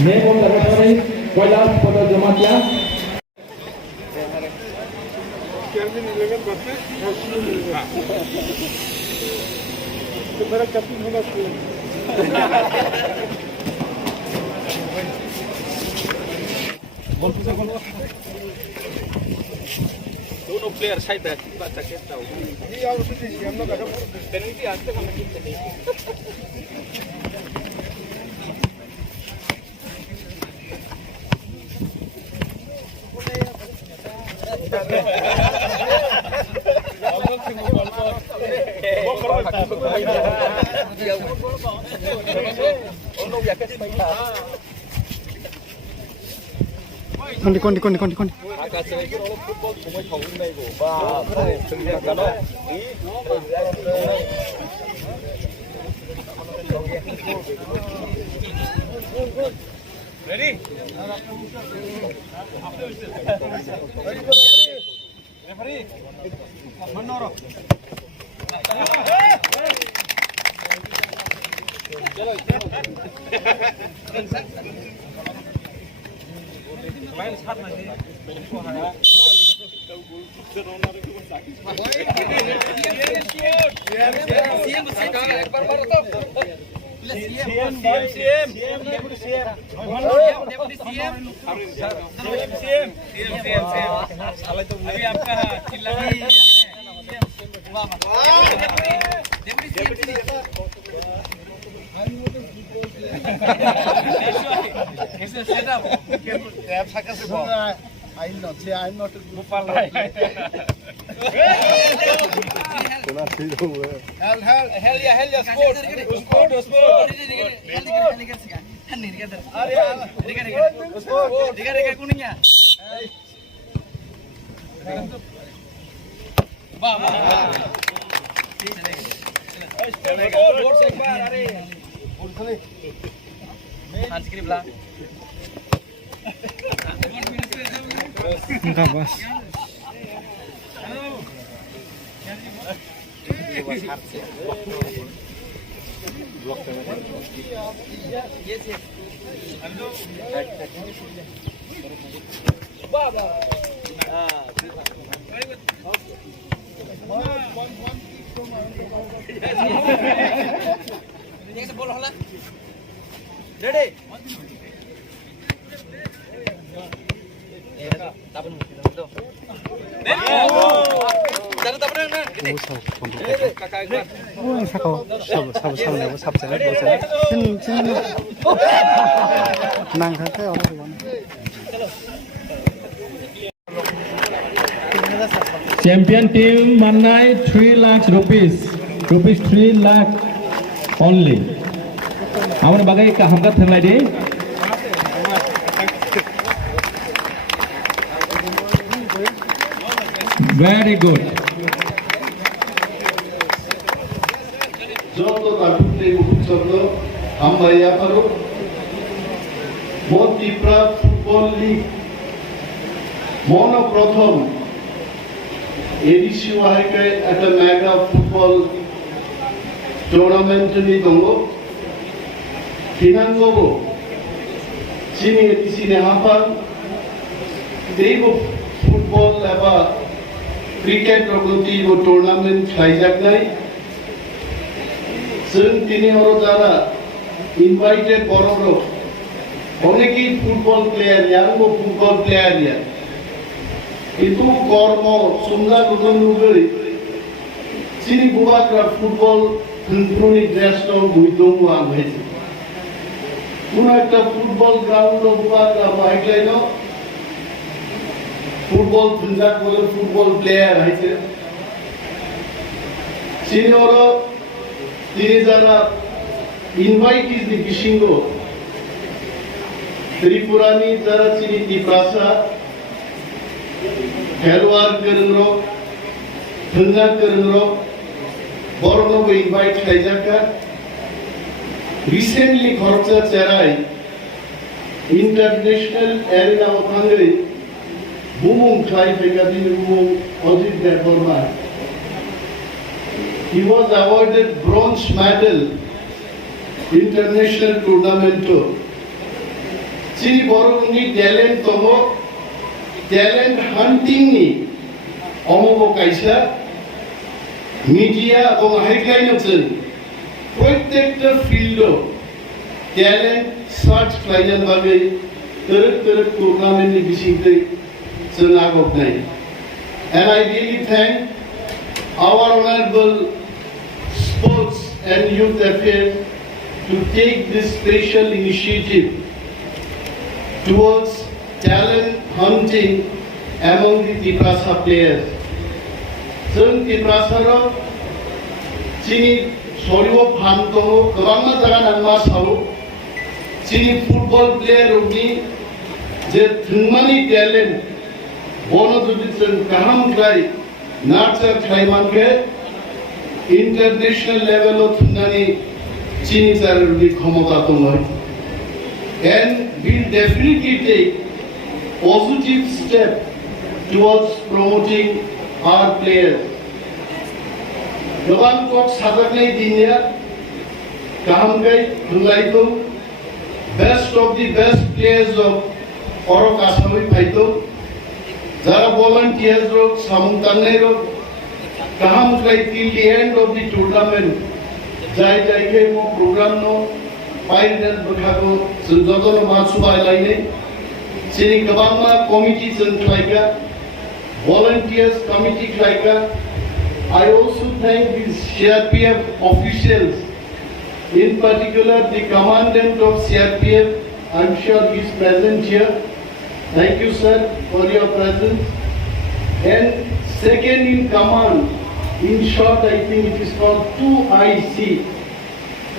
Name of the referee, Kailash Pada Jamatia. मेरा captain होना चाहिए दोनों प्लेयर साइड बैठ बात करता हूं ये और उसे हम लोग का पेनल्टी आज तक हमने नहीं चली Kondi. Ready? Referee. Manoro. चलो main साथ में अभी आपका चिल्ला I'm not a Gopal. Hell yeah, sport. Enggak, Bos. Ready? Champion team Mannai 3 lakhs rupees 3 lakh only. Our bagai kahamkat thanglai di. Very good. Joto takutne utsorlo ambaya paru Montipra Football League mono prothom edisi waike eta mega football tournament ni dongo hinango chini edisi ne hapan deibo football laba cricket rogoti bo tournament khaijaknai जों दिनै हराव जाना invited बर'रो अनेकई football player यारबो football player या इतु कर्म सुमना गुदन नुगै सिनि बुवाग्रा फुटबल फुटबलनि ड्रेस तो बुइदों आं हेजि कुना एकटा फुटबल ग्राउंड बुवाग्रा बाइकलाइनो फुटबल फुंजाक बोले फुटबल प्लेयर हेजि सिनि हराव Tirizana invite is the Bishingo Tripurani Tarachini Tiprasa Helwar Karnro Punja Karnro Borno invite Kaijaka recently Khorcha Cherai International Arena of Hungary Bumung Khai Pekadin Bumung Ojit Deborma. He was awarded bronze medal international tournament. sini borong ni talent tomo talent hunting ni omo kaisa media এবং headline আছে প্রত্যেকটা field talent search খাইজান ভাবে तरह tournament नि बिसिंगै जों आगबनाय and I really thank our honorable sports and youth affairs to take this special initiative towards talent hunting among the Tiprasa players. जों तिप्रासारो चिनी सरियो फामतो गोबां जागा नांमा सावो चिनी फुटबल प्लेयर नि जे थुंमानि टैलेंट बनो जुदि जों गाहाम द्राय नार्चार खालामनांगो इंटरनेशनल लेवल थुंनानि चिनी जारनि क्षमता दङ and will definitely take positive step towards promoting our players. गोबां कोच साजाखनाय दिनिया गाहामगै थुंलायखौ best of the best players of औरक आसामी फाइतो जरा वॉलंटियर्स रोग सामुंतांगनाय रोग गाहामगै till the end of the tournament जाय जायगे मो प्रोग्राम नो फाइनल बखागो जों जतन मासुबाय लायनै सिनि गोबां मा कमिटि जों खालायगा volunteers committee Klaika. I also thank the CRPF officials, in particular the commandant of CRPF. I'm sure he is present here. Thank you, sir, for your presence. And second in command, in short, I think it is called 2IC.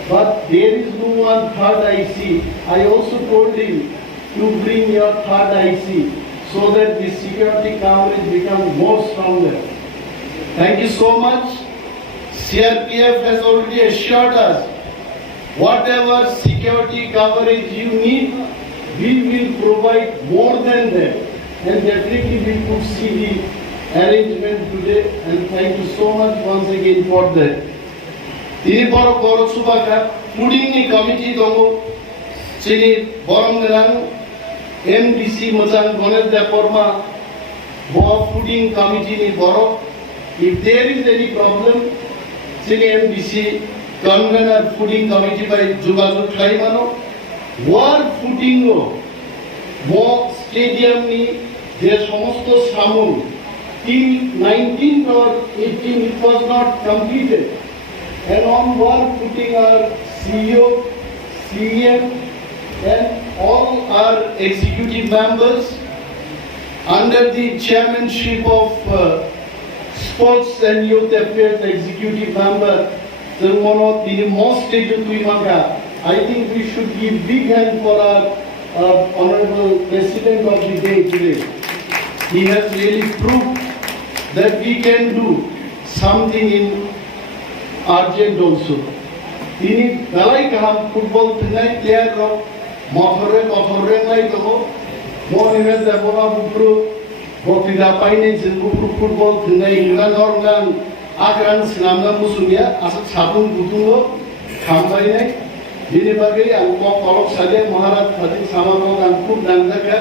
But there is no one third IC. I also told him to bring your third IC, so that the security coverage becomes more stronger. Thank you so much. CRPF has already assured us whatever security coverage you need, we will provide more than that. And definitely we could see the arrangement today. And thank you so much once again for that. Tini boro boro subaka fooding ni committee dongo chini borong nerang MDC Mazang Gonel Deporma Bo Fooding Committee ni Boro. If there is any problem, Sini MDC Convener Fooding Committee by Jugazu Klaimano, War Fooding Bo Stadium ni there Somosto Samun till 19th or 18th it was not completed. And on war footing our CEO, CM and all our executive members under the chairmanship of Sports and Youth Affairs Executive Member Zermono the most Tuimaka. I think we should give big hand for our Honorable President of the day today. He has really proved that we can do something in urgent also. তিনি বেলাই কাহাম football থিনাই player rock মথরে কথরে নাই দো মনিরে দেবনা বুপ্রু বতিদা পাইনে জিনবুপ্রু football থিনাই ইংরান organ আগ্রান সিনামনা মুসুমিয়া আসা সাবুন বুতুঙ্গ খামবাইনাই দিনে বাগে আং কলক সাজে মহারাজ খাদিক সামানো আং খুব নামদাকা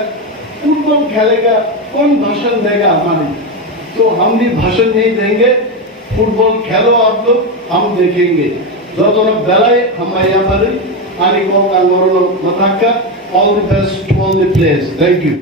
फुटबॉल खेलेगा कौन भाषण देगा हमारे तो हम भी भाषण नहीं देंगे फुटबॉल खेलो आप लोग हम देखेंगे जो बेलाय हमारे यहाँ पर आने को all the best to all the players thank you